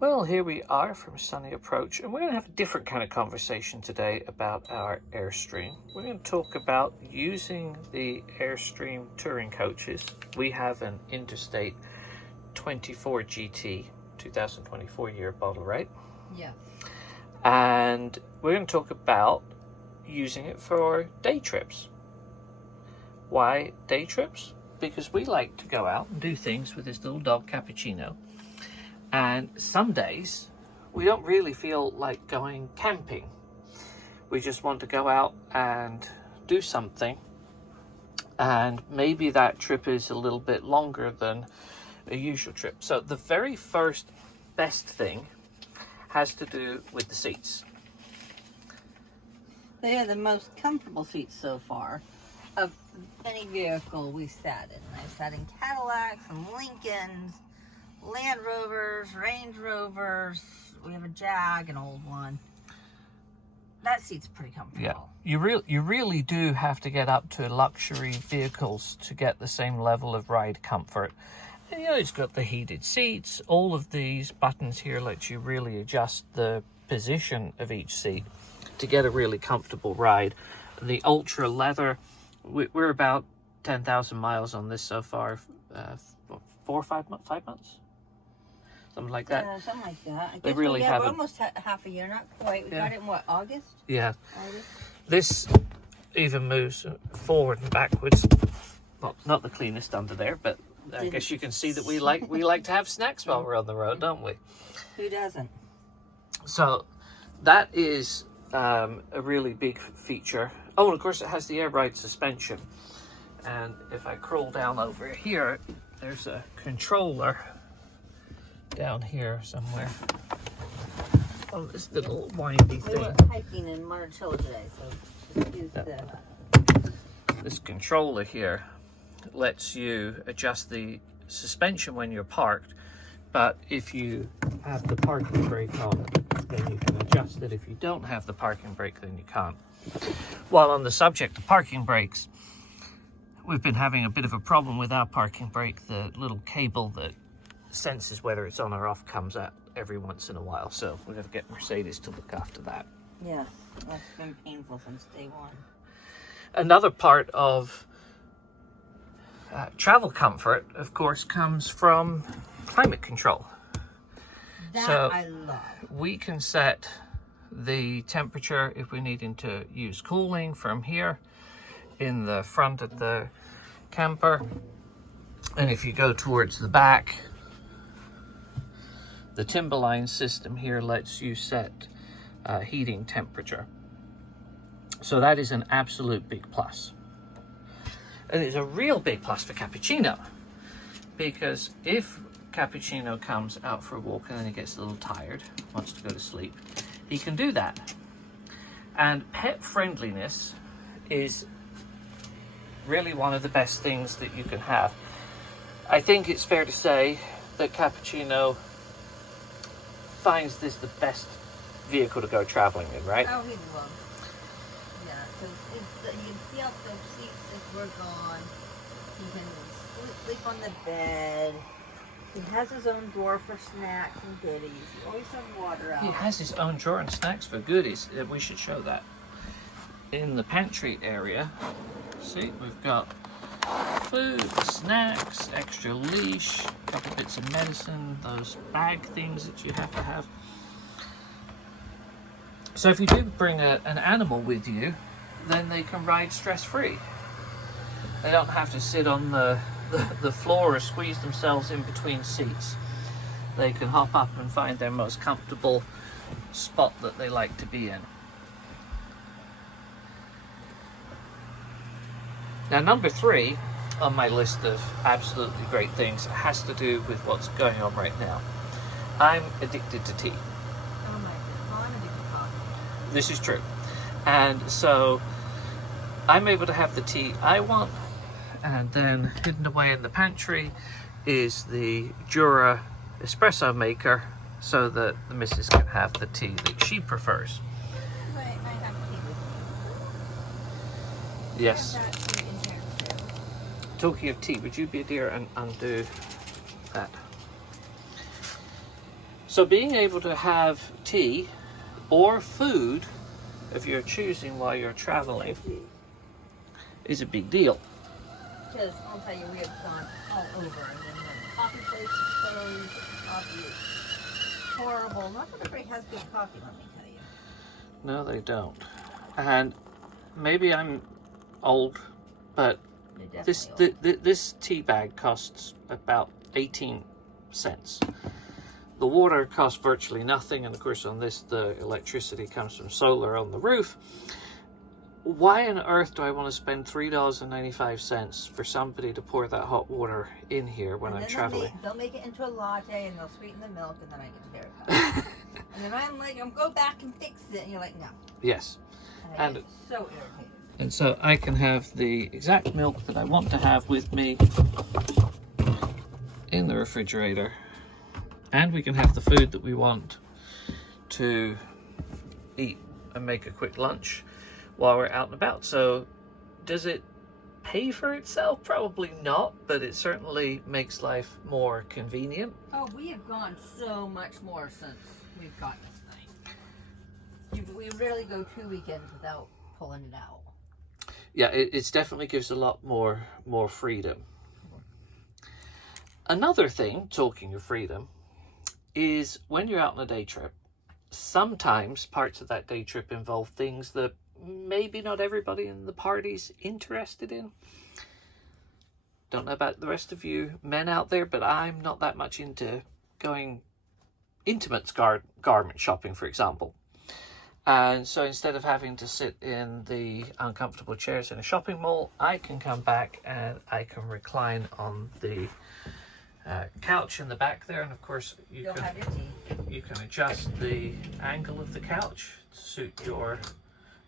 Well, here we are from Sunny Approach, and we're going to have a different kind of conversation today about our Airstream. We're going to talk about using the Airstream touring coaches. We have an Interstate 24 GT 2024 year model, right? Yeah. And we're going to talk about using it for day trips. Why day trips? Because we like to go out and do things with this little dog Cappuccino. And some days we don't really feel like going camping. We just want to go out and do something. And maybe that trip is a little bit longer than a usual trip. So the very first best thing has to do with the seats. They are the most comfortable seats so far of any vehicle we've sat in. I've sat in Cadillacs and Lincolns, Land Rovers, Range Rovers. We have a Jag, an old one. That seat's pretty comfortable. Yeah, you really do have to get up to luxury vehicles to get the same level of ride comfort. And it's got the heated seats. All of these buttons here let you really adjust the position of each seat to get a really comfortable ride. The ultra leather, we're about 10,000 miles on this so far. 4 or 5 months? 5 months? Something like that. Something like that. I They guess really we're haven't. almost half a year, not quite. We got it in what, August? Yeah. August? This even moves forward and backwards. Well, not the cleanest under there, but I guess you can see that we like to have snacks while we're on the road, don't we? Who doesn't? So that is a really big feature. Oh, and of course it has the air ride suspension. And if I crawl down over here, there's a controller down here somewhere. Oh, this little windy We thing. went hiking in Monticello today, so just use This controller here lets you adjust the suspension when you're parked, but if you have the parking brake on, then you can adjust it. If you don't have the parking brake, then you can't. While on the subject of parking brakes, we've been having a bit of a problem with our parking brake. The little cable that senses whether it's on or off comes out every once in a while, so we're going to get Mercedes to look after that. Yeah, that's been painful since day one. Another part of travel comfort, of course, comes from climate control. That So I love. we can set the temperature if we're needing to use cooling from here in the front of the camper. And if you go towards the back, the Timberline system here lets you set heating temperature. So that is an absolute big plus. And it's a real big plus for Cappuccino, because if Cappuccino comes out for a walk and then he gets a little tired, wants to go to sleep, he can do that. And pet friendliness is really one of the best things that you can have. I think it's fair to say that Cappuccino finds this the best vehicle to go traveling in, right? Oh, he loves. Yeah, because you can see out the seats if we're gone. He can sleep on the bed. He has his own drawer for snacks and goodies. He always has water out. He has his own drawer and snacks for goodies. We should show that. In the pantry area, see, we've got food, snacks, extra leash, a couple bits of medicine, those bag things that you have to have. So if you do bring an animal with you, then they can ride stress-free. They don't have to sit on the floor or squeeze themselves in between seats. They can hop up and find their most comfortable spot that they like to be in. Now, number 3 on my list of absolutely great things has to do with what's going on right now. I'm addicted to tea. Oh my God. Well, I'm addicted to coffee. This is true. And so I'm able to have the tea I want, and then hidden away in the pantry is the Jura espresso maker so that the missus can have the tea that she prefers. I have tea with me. Yes. I have that tea in here too. Talking of tea, would you be a dear and undo that? So being able to have tea or food, if you're choosing while you're traveling, is a big deal. Because I'll tell you, we have gone all over, and then when the coffee place is closed, the coffee is horrible. Not that everybody has good coffee, let me tell you. No, they don't. And maybe I'm old, but this tea bag costs about 18 cents. The water costs virtually nothing, and of course on this the electricity comes from solar on the roof. Why on earth do I want to spend $3.95 for somebody to pour that hot water in here when I'm traveling? They'll make it into a latte and they'll sweeten the milk, and then I get to haircut. And then I'm like, go back and fix it, and you're like, no. Yes. And I get so irritated. And so I can have the exact milk that I want to have with me in the refrigerator, and we can have the food that we want to eat and make a quick lunch while we're out and about. So does it pay for itself? Probably not, but it certainly makes life more convenient. Oh, we have gone so much more since we've gotten this thing. We rarely go 2 weekends without pulling it out. Yeah, it definitely gives a lot more freedom. Another thing, talking of freedom, is when you're out on a day trip, sometimes parts of that day trip involve things that maybe not everybody in the party's interested in. Don't know about the rest of you men out there, but I'm not that much into going intimates garment shopping, for example. And so instead of having to sit in the uncomfortable chairs in a shopping mall, I can come back and I can recline on the couch in the back there, and of course you can adjust the angle of the couch to suit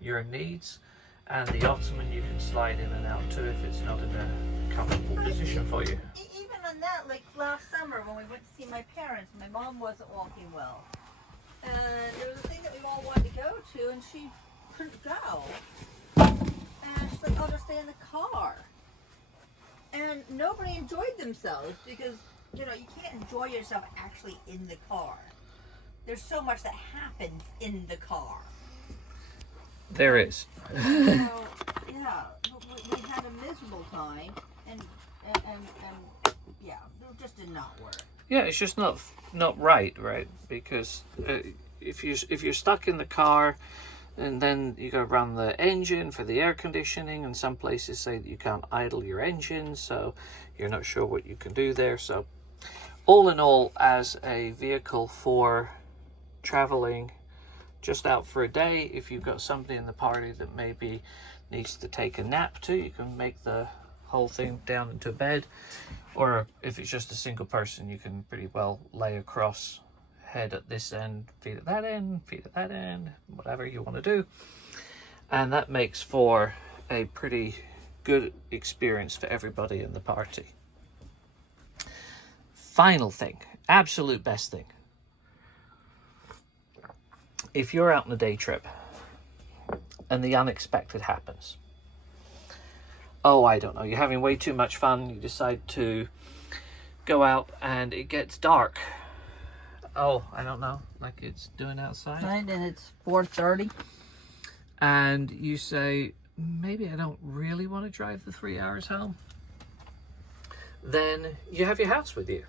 your needs, and the ottoman you can slide in and out too if it's not in a comfortable position for you. Even on that, like last summer when we went to see my parents, my mom wasn't walking well, and there was a thing that we all wanted to go to, and she couldn't go, and she's like, I'll just stay in the car. And nobody enjoyed themselves because, you can't enjoy yourself actually in the car. There's so much that happens in the car. There is. So, yeah, we had a miserable time, and yeah, it just did not work. Yeah, it's just not right, because if you're stuck in the car, and then you got to run the engine for the air conditioning, and some places say that you can't idle your engine, so you're not sure what you can do there. So all in all, as a vehicle for traveling just out for a day, if you've got somebody in the party that maybe needs to take a nap too, you can make the whole thing down into a bed. Or if it's just a single person, you can pretty well lay across, head at this end, feet at that end, feet at that end, whatever you want to do. And that makes for a pretty good experience for everybody in the party. Final thing, absolute best thing. If you're out on a day trip and the unexpected happens, I don't know, you're having way too much fun, you decide to go out and it gets dark. I don't know, like it's doing outside. Right, and it's 4:30. And you say, maybe I don't really want to drive the 3 hours home. Then you have your house with you.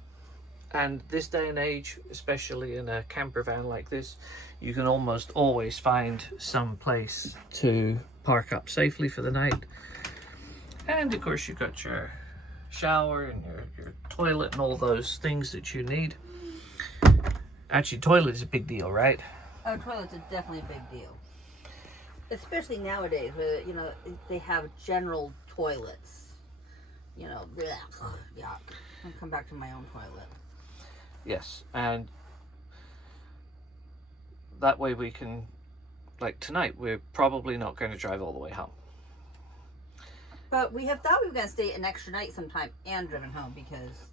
And this day and age, especially in a camper van like this, you can almost always find some place to park up safely for the night. And of course you've got your shower and your toilet and all those things that you need. Actually, toilet is a big deal, right? Oh, toilets are definitely a big deal. Especially nowadays where, they have general toilets. Yuck. I'll come back to my own toilet. Yes, and that way we can, like tonight, we're probably not going to drive all the way home. But we have thought we were going to stay an extra night sometime and driven home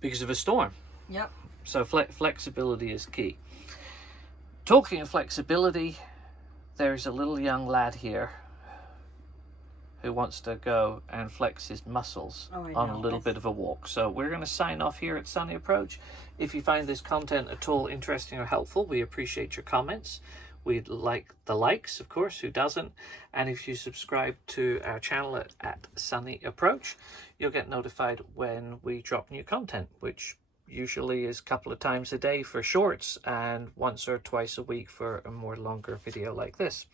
because of a storm. Yep. So flexibility is key. Talking of flexibility, there's a little young lad here who wants to go and flex his muscles on a little bit of a walk. So we're going to sign off here at Sunny Approach. If you find this content at all interesting or helpful, we appreciate your comments. We'd like the likes, of course, who doesn't? And if you subscribe to our channel at Sunny Approach, you'll get notified when we drop new content, which usually is a couple of times a day for shorts and once or twice a week for a more longer video like this.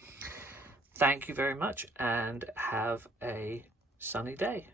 Thank you very much and have a sunny day.